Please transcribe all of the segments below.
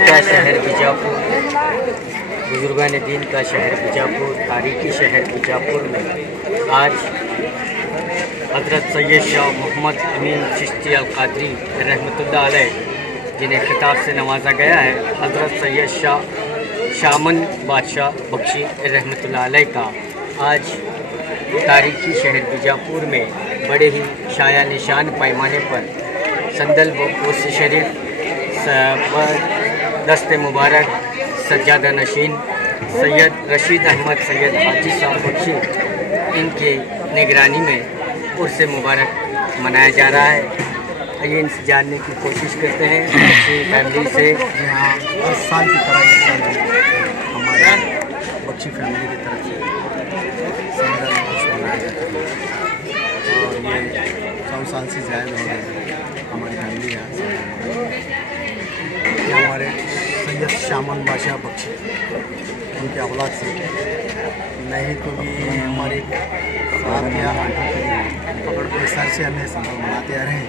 का शहर बीजापुर, बुजुर्गान दीन का शहर बीजापुर, तारीखी शहर बीजापुर में आज हज़रत सैयद शाह मोहम्मद अमीन चिश्ती अल क़ादरी रहमतुल्लाह अलैह जिन्हें खिताब से नवाजा गया है, हज़रत सैयद शामन बादशाह बख्शी रहमतुल्लाह अलैह का आज तारीखी शहर बीजापुर में बड़े ही शाया निशान पैमाने पर संदल उर्स शरीफ दस्त मुबारक सज्जादा नशीन सैयद रशीद अहमद सैयद हाजी साहब बख्शी इनके निगरानी में उर्स मुबारक मनाया जा रहा है। ये इनसे जानने की कोशिश करते हैं बख्शी फैमिली से। यहाँ हर साल की तरह इस साल हमारे बख्शी फैमिली की तरफ से संदल उर्स मनाया जाता है और ये 100 साल से ज़्यादा हो गए हमारी फैमिली यहाँ से। हमारे सैयद शामन बादशाह बख्शी उनके औलाद से नहीं तो भी हमारे साथ या पकड़ के सर से हमें संदल मनाते आ रहे हैं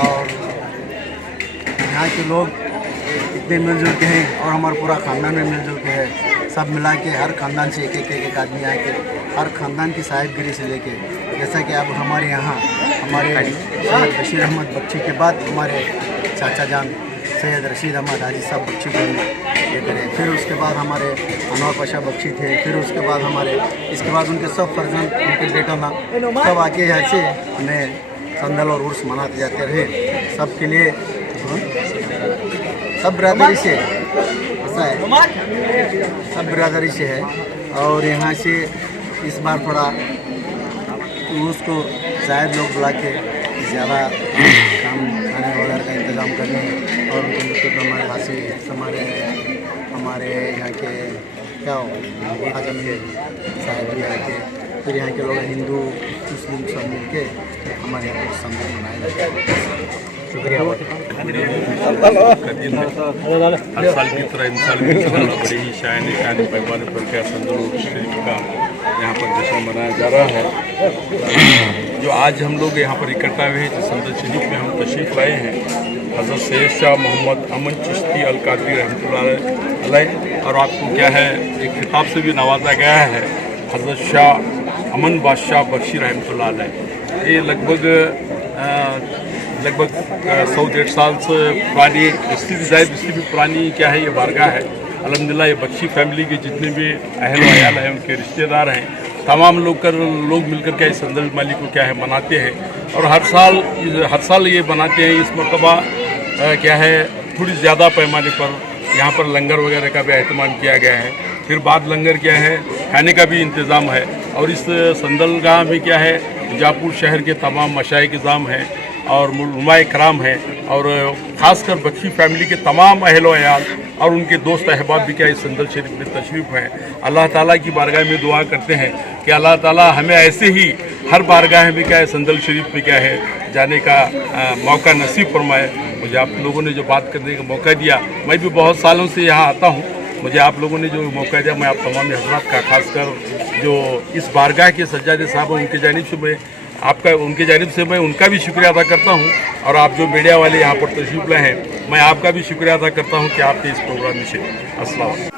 और यहाँ के लोग इतने मिलजुल के हैं और हमारा पूरा ख़ानदान में मिलजुल के है। सब मिला के हर ख़ानदान से एक आदमी आके हर ख़ानदान की साहिबगिरी से लेके जैसा कि अब हमारे यहाँ हमारे सैयद बशीर अहमद बख्शी के बाद हमारे चाचा जान सैयद रशीद अहमद हाजी साहब बख्शी को ये करें, फिर उसके बाद हमारे अनवर पाशा बख्शी थे, फिर उसके बाद हमारे इसके बाद उनके सब फर्जंद उनके बेटा ना सब आके यहाँ से हमें संदल और उर्स मनाते जाते रहे। सब के लिए सब बिरादरी से ऐसा है, सब बिरादरी से है और यहाँ से इस बार थोड़ा उसको शायद लोग बुला के ज़्यादा काम खाने वगैरह का इंतज़ाम करें और उनके मृत्यु पर हमारे वासी हमारे यहाँ के क्या आजम साहब भी आए थे, फिर यहाँ के लोग हिंदू मुस्लिम सब मिल के हमारे यहाँ पर संदल मनाए जाते हैं। शुक्रिया। हर साल की तरह इन साल भी बड़ी ही शान पैमाने पर क्या संदल शरीफ का यहाँ पर जश्न मनाया जा रहा है। जो आज हम लोग यहाँ पर इकट्ठा हुए हैं, जिस संदल शरीफ में हम तशरीफ़ लाए हैं, हज़रत सैयद शाह मोहम्मद अमीन चिश्ती अल क़ादरी रहमतुल्लाह अलैह, और आपको क्या है एक खिताब से भी नवाजा गया है हज़रत शाह अमन बादशाह बख्शी रहमतुल्लाह अलैह। ये लगभग 100-150 साल से पुरानी, इससे भी पुरानी क्या है ये बारगाह है। अल्हम्दुलिल्लाह ये बख्शी फैमिली के जितने भी अहल वयाल हैं, उनके रिश्तेदार हैं, तमाम लोग मिलकर क्या इस संदल माली को क्या है मनाते हैं और हर साल ये बनाते हैं। इस मरतबा क्या है थोड़ी ज़्यादा पैमाने पर यहाँ पर लंगर वगैरह का भी अहतमाम किया गया है, फिर बाद लंगर क्या है खाने का भी इंतज़ाम है। और इस संदलगाह में क्या है बीजापुर शहर के तमाम मशाइख इज़ाम हैं और उलमाए कराम हैं और ख़ासकर बख्शी फैमिली के तमाम अहल वयाल और उनके दोस्त अहबाब भी क्या इस संदल शरीफ में तशरीफ़ हैं। अल्लाह ताला की बारगाह में दुआ करते हैं कि अल्लाह ताला हमें ऐसे ही हर बारगाह में क्या है संदल शरीफ में क्या है जाने का मौका नसीब फरमाए। मुझे आप लोगों ने जो बात करने का मौका दिया, मैं भी बहुत सालों से यहाँ आता हूँ, मुझे आप लोगों ने जो मौका दिया, मैं आप तमाम हज़रात का खासकर जो इस बारगाह के सज्जादे साहब हैं उनकी जानिब से उनकी जानिब से मैं उनका भी शुक्रिया अदा करता हूँ और आप जो मीडिया वाले यहाँ पर तशरीफ़ लाए हैं, मैं आपका भी शुक्रिया अदा करता हूँ कि आपके इस प्रोग्राम में शरीक। अस्सलाम वालेकुम।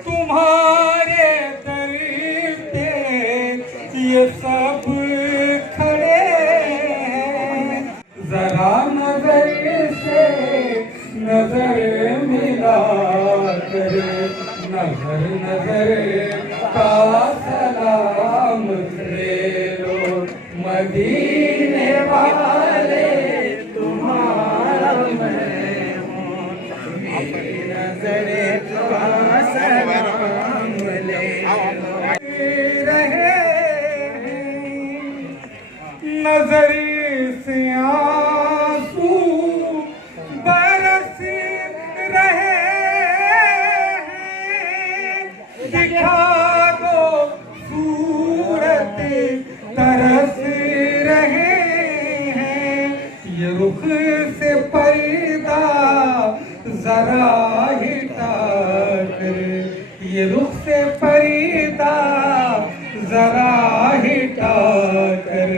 तुम्हारे दर पे ये सब खड़े हैं, जरा नजर से नजर मिला कर, नजर नजर का सलाम ले लो, मदीने वाले तुम्हारा मैं हूँ, नजर का सलाम ले रहे नजर से आंसू बरस रहे हैं, दिखा दो सूरत तरस रहे हैं, ये रुख से पर्दा जरा हिटा कर, ये रुख से पर्दा जरा हिटा कर,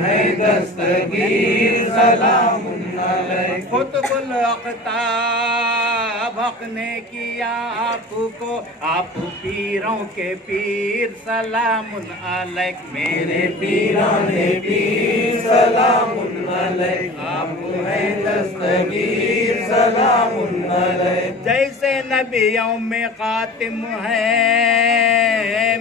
है दस्तगीर सलाम अलैक। खुतबुल अख्ताब हक ने किया आपको, आप पीरों के पीर सलाम अलैक, मेरे पीरों ने पीर सलाम अलैक, आप है दस्तगीर सलाम अलैक। जैसे नबियों में खातिम है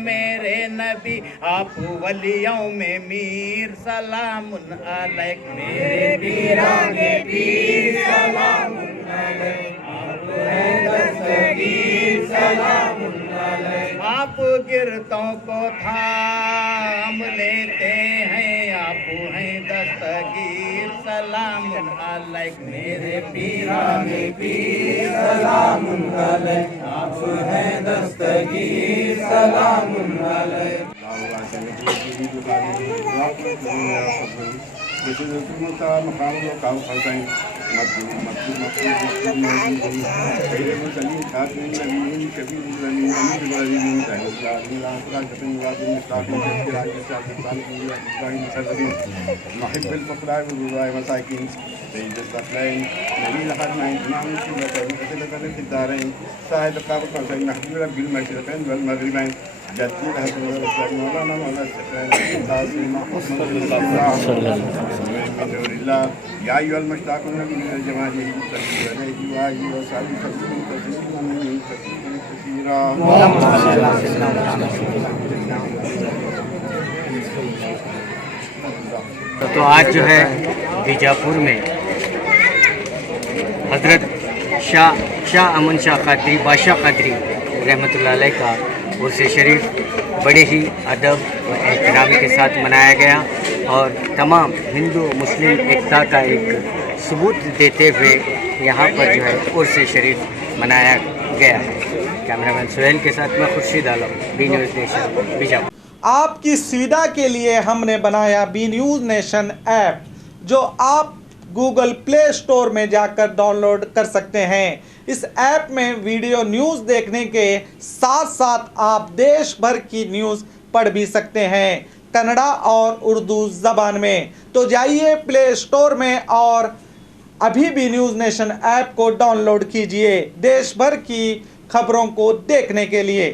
मेरे नबी, आप वलियों में मीर सलाम अलैक, मेरे पीरों के पीर सलाम अलैक, आप हैं दस्तगीर सलाम अलैक। आप गिरतों को थाम लेते हैं, आप हैं दस्तगीर सलाम अलैक, मेरे पीरों के पीर सलाम अलैक, आप हैं दस्तगीर सलाम अलैक। या अय्युहल मुश्ताक़ून मिन जमालिही सल्लल्लाहु अलैहि वसल्लम तस्लीमा कसीरा। तो आज जो है बीजापुर में हज़रत शाह अमन शाह कादरी बादशाह कादरी रहमतुल्लाह अलैह का उर्स शरीफ बड़े ही अदब व एहतराम के साथ मनाया गया और तमाम हिंदू मुस्लिम एकता का एक सबूत देते हुए यहाँ पर जो है उर्स शरीफ मनाया गया है। कैमरामैन सुहेल के साथ मैं Khurshid Alam, B news nation, Bijapur. आपकी सुविधा के लिए हमने बनाया बी न्यूज़ नेशन ऐप, जो आप गूगल प्ले स्टोर में जाकर डाउनलोड कर सकते हैं। इस ऐप में वीडियो न्यूज़ देखने के साथ साथ आप देश भर की न्यूज़ पढ़ भी सकते हैं, कन्नड़ा और उर्दू ज़बान में। तो जाइए प्ले स्टोर में और अभी भी न्यूज़ नेशन ऐप को डाउनलोड कीजिए देश भर की खबरों को देखने के लिए।